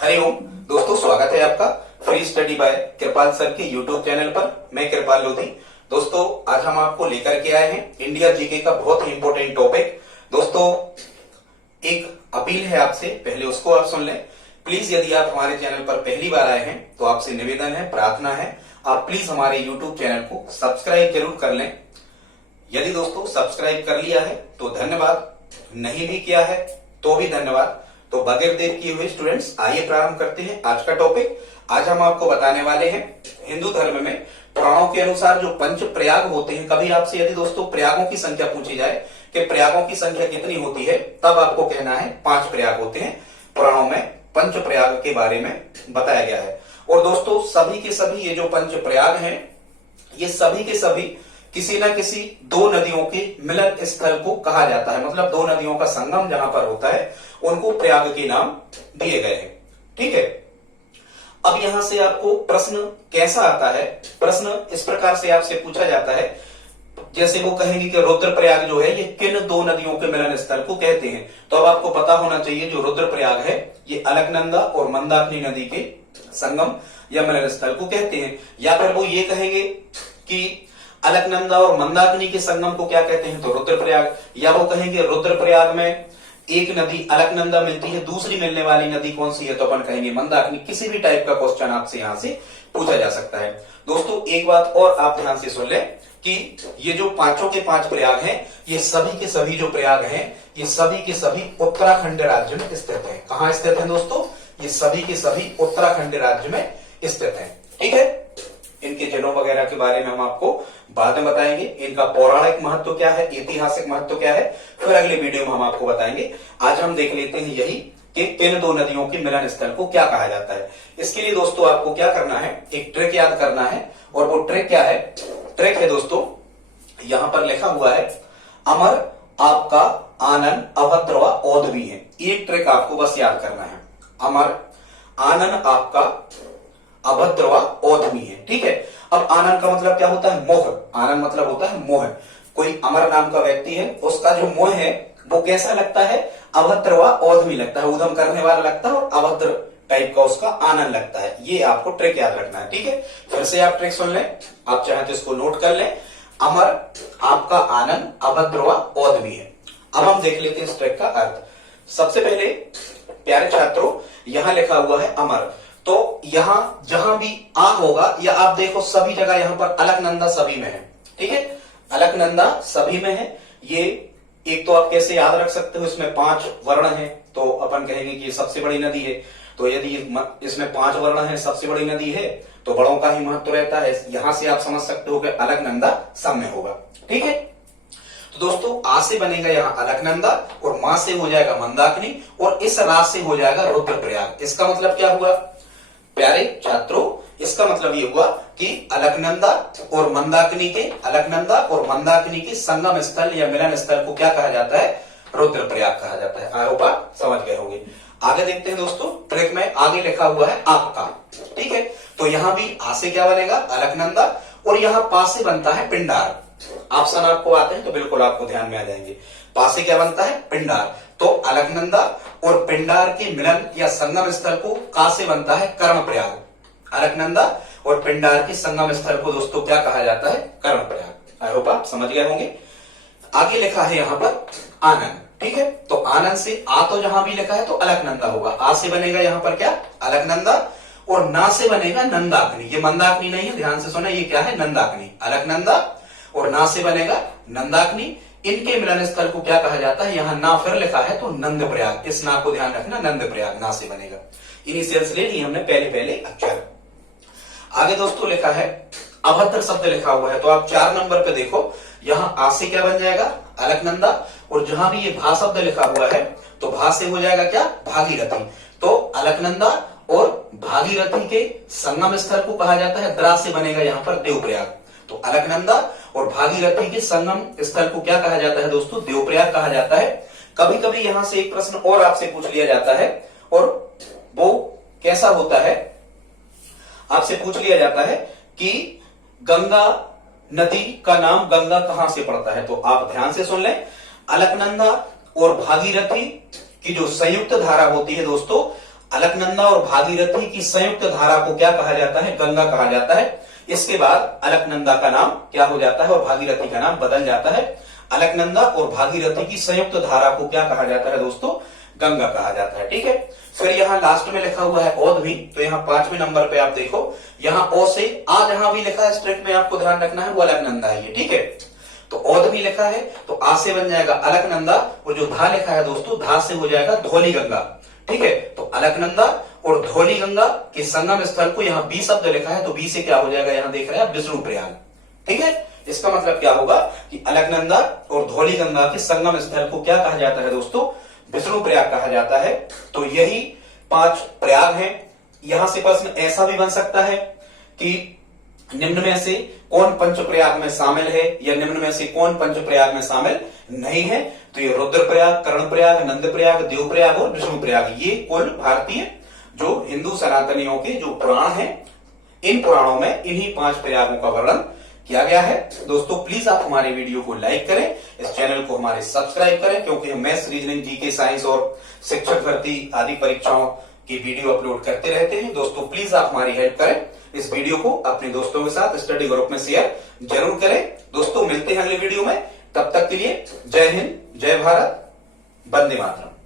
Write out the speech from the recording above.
हरिओम दोस्तों, स्वागत है आपका free study by Kripal sir के यूट्यूब चैनल पर। मैं कृपाल लोधी। दोस्तों, आज हम आपको लेकर के आए हैं इंडिया जीके का बहुत ही इंपॉर्टेंट टॉपिक। दोस्तों, एक अपील है आपसे, पहले उसको आप सुन लें प्लीज। यदि आप हमारे चैनल पर पहली बार आए हैं तो आपसे निवेदन है, प्रार्थना है, आप प्लीज हमारे यूट्यूब चैनल को सब्सक्राइब जरूर कर लें। यदि दोस्तों सब्सक्राइब कर लिया है तो धन्यवाद, नहीं भी किया है तो भी धन्यवाद। तो बगैर देर किए हुए स्टूडेंट्स, आइए प्रारंभ करते हैं आज का टॉपिक। आज हम आपको बताने वाले हैं हिंदू धर्म में पुराणों के अनुसार जो पंच प्रयाग होते हैं। कभी आपसे यदि दोस्तों प्रयागों की संख्या पूछी जाए कि प्रयागों की संख्या कितनी होती है, तब आपको कहना है 5 प्रयाग होते हैं। पुराणों में पंच प्रयाग के बारे में बताया गया है। और दोस्तों, सभी के सभी ये जो पंच प्रयाग हैं, ये सभी के सभी किसी न किसी दो नदियों के मिलन स्थल को कहा जाता है। मतलब दो नदियों का संगम जहां पर होता है उनको प्रयाग के नाम दिए गए हैं। ठीक है। अब यहां से आपको प्रश्न कैसा आता है, प्रश्न इस प्रकार से आपसे पूछा जाता है, जैसे वो कहेंगे कि रुद्रप्रयाग जो है ये किन दो नदियों के मिलन स्थल को कहते हैं। तो अब आपको पता होना चाहिए जो रुद्रप्रयाग है ये अलकनंदा और मंदाकिनी नदी के संगम या मिलन स्थल को कहते हैं। या फिर वो ये कहेंगे कि अलकनंदा और मंदाकिनी के संगम को क्या कहते हैं, तो रुद्रप्रयाग। या वो कहेंगे रुद्रप्रयाग में एक नदी अलकनंदा मिलती है, दूसरी मिलने वाली नदी कौन सी है, तो अपन कहेंगे मंदाकिनी। किसी भी टाइप का क्वेश्चन आपसे यहां से पूछा जा सकता है। दोस्तों, एक बात और आप ध्यान से सुन लें कि ये जो पांचों के 5 प्रयाग हैं, ये सभी के सभी जो प्रयाग हैं, ये सभी के सभी उत्तराखंड राज्य में स्थित है। कहां स्थित है दोस्तों? ये सभी के सभी उत्तराखंड राज्य में स्थित है। ठीक है। इनके जिलों वगैरह के बारे में हम आपको बाद में बताएंगे। इनका पौराणिक महत्व क्या है, ऐतिहासिक महत्व क्या है, फिर अगले वीडियो में हम आपको बताएंगे। आज हम देख लेते हैं यही कि किन दो नदियों के मिलन स्थल को क्या कहा जाता है। इसके लिए दोस्तों आपको क्या करना है, एक ट्रिक याद करना है। और वो ट्रिक क्या है? ट्रिक है दोस्तों, यहां पर लिखा हुआ है अमर आपका आनन अभद्र व औधवी है। एक ट्रिक आपको बस याद करना है, अमर आनन आपका अभद्र व औधवी है। ठीक है। अब आनंद का मतलब क्या होता है? मोह। आनंद मतलब होता है मोह। कोई अमर नाम का व्यक्ति है, उसका जो मोह है वो कैसा लगता है? अभद्र व औधवी लगता है, उधम करने वाला लगता है, और अभद्र टाइप का उसका आनंद लगता है। ये आपको ट्रिक याद रखना है। ठीक है। फिर से आप ट्रिक सुन लें, आप चाहें तो इसको नोट कर लें। अमर आपका आनंद अभद्र व औधवी है। अब हम देख लेते हैं इस ट्रिक का अर्थ। सबसे पहले प्यारे छात्रों, यहां लिखा हुआ है अमर, तो यहां जहां भी आ होगा, या आप देखो सभी जगह यहां पर अलकनंदा सभी में है। ठीक है। अलकनंदा सभी में है। ये एक तो आप कैसे याद रख सकते हो, इसमें 5 वर्ण है, तो अपन कहेंगे कि ये सबसे बड़ी नदी है। तो यदि इसमें 5 वर्ण है, सबसे बड़ी नदी है, तो बड़ों का ही महत्व रहता है। यहां से आप समझ सकते हो कि अलकनंदा सब में होगा। ठीक है। तो दोस्तों, आ से बनेगा यहाँ अलकनंदा, और मां से हो जाएगा मंदाकिनी, और इस रा से हो जाएगा रुद्रप्रयाग। इसका मतलब क्या हुआ प्यारे छात्रों? इसका मतलब ये हुआ कि अलकनंदा और मंदाकिनी के संगम स्थल या मिलन स्थल को क्या कहा जाता है? रुद्रप्रयाग कहा जाता है। आई होप आप समझ गए होंगे। आगे देखते हैं दोस्तों, ट्रिक में आगे लिखा हुआ है आपका। ठीक है। तो यहां भी आ से क्या बनेगा? अलकनंदा, और यहां पा से बनता है पिंडार। ऑप्शन आपको आते हैं तो बिल्कुल आपको ध्यान में आ जाएंगे। पा से क्या बनता है? पिंडार। तो अलकनंदा और पिंडार के मिलन या संगम स्थल को का से बनता है? कर्णप्रयाग। अलकनंदा और पिंडार के संगम स्थल को दोस्तों क्या कहा जाता है? कर्णप्रयाग। आई होप आप समझ गए होंगे। आगे लिखा है यहां पर आनंद। ठीक है। तो आनंद से आ तो जहां भी लिखा है तो अलकनंदा होगा। आ से बनेगा यहां पर क्या? अलकनंदा, और ना से बनेगा नंदाकिनी। ये मंदाकिनी नहीं है, ध्यान से सुना, ये क्या है? नंदाकिनी। अलकनंदा और ना से बनेगा नंदाकिनी। इनके मिलन स्थल को क्या कहा जाता है? यहां ना फिर लिखा है तो नंदप्रयाग। इस ना को ध्यान रखना, नंदप्रयाग ना से बनेगा। इनिशियल्स ले ली हमने पहले अक्षर। आगे दोस्तों लिखा है अभद्र शब्द लिखा हुआ है, तो आप 4 नंबर पे देखो, यहां आ से क्या बन जाएगा? अलकनंदा, और जहां भी ये भा शब्द लिखा हुआ है तो भा से हो जाएगा क्या? भागीरथी। तो अलकनंदा और भागीरथी के संगम स्थल को कहा जाता है, द्रा से बनेगा यहां पर देवप्रयाग। तो अलकनंदा और भागीरथी के संगम स्थल को क्या कहा जाता है दोस्तों? देवप्रयाग कहा जाता है। कभी कभी यहां से एक प्रश्न और आपसे पूछ लिया जाता है, और वो कैसा होता है? आपसे पूछ लिया जाता है कि गंगा नदी का नाम गंगा कहां से पड़ता है। तो आप ध्यान से सुन लें, अलकनंदा और भागीरथी की जो संयुक्त धारा होती है दोस्तों, अलकनंदा और भागीरथी की संयुक्त धारा को क्या कहा जाता है? गंगा कहा जाता है। इसके बाद अलकनंदा का नाम क्या हो जाता है और भागीरथी का नाम बदल जाता है। अलकनंदा और भागीरथी की संयुक्त धारा को क्या कहा जाता है दोस्तों? गंगा कहा जाता है। ठीक है, फिर यहाँ लास्ट में लिखा हुआ है औधवी, तो यहाँ 5वें नंबर पे आप देखो, यहाँ ओ से आ जहां भी लिखा है स्ट्रेट में आपको ध्यान रखना है वो अलकनंदा है ये। ठीक है, तो औधवी लिखा है तो आ से बन जाएगा अलकनंदा, और जो धा लिखा है दोस्तों धा से हो जाएगा धौली गंगा। ठीक है, तो अलकनंदा और धौली गंगा के संगम स्थल को यहाँ बी शब्द लिखा है, तो बी से क्या हो जाएगा? यहाँ देख रहे हैं विष्णु प्रयाग। ठीक है, इसका मतलब क्या होगा कि अलकनंदा और धौली गंगा के संगम स्थल को क्या कहा जाता है दोस्तों? विष्णु प्रयाग कहा जाता है। तो यही 5 प्रयाग हैं। यहां से प्रश्न ऐसा भी बन सकता है कि निम्न में से कौन पंच प्रयाग में शामिल है, या निम्न में से कौन पंच प्रयाग में शामिल नहीं है? तो ये रुद्र प्रयाग, कर्ण प्रयाग, नंद प्रयाग, देव प्रयाग और विष्णु प्रयाग, ये कुल भारतीय जो हिंदू सनातनियों के जो पुराण हैं, इन पुराणों में इन्हीं 5 प्रयागों का वर्णन किया गया है। दोस्तों प्लीज आप हमारे वीडियो को लाइक करें, इस चैनल को हमारे सब्सक्राइब करें, क्योंकि हम मैथ्स, रीजनिंग, जीके, साइंस और शिक्षक भर्ती आदि परीक्षाओं की वीडियो अपलोड करते रहते हैं। दोस्तों प्लीज आप हमारी हेल्प करें, इस वीडियो को अपने दोस्तों के साथ स्टडी ग्रुप में शेयर जरूर करें। दोस्तों मिलते हैं अगले वीडियो में, तब तक के लिए जय हिंद, जय भारत, वंदे मातरम।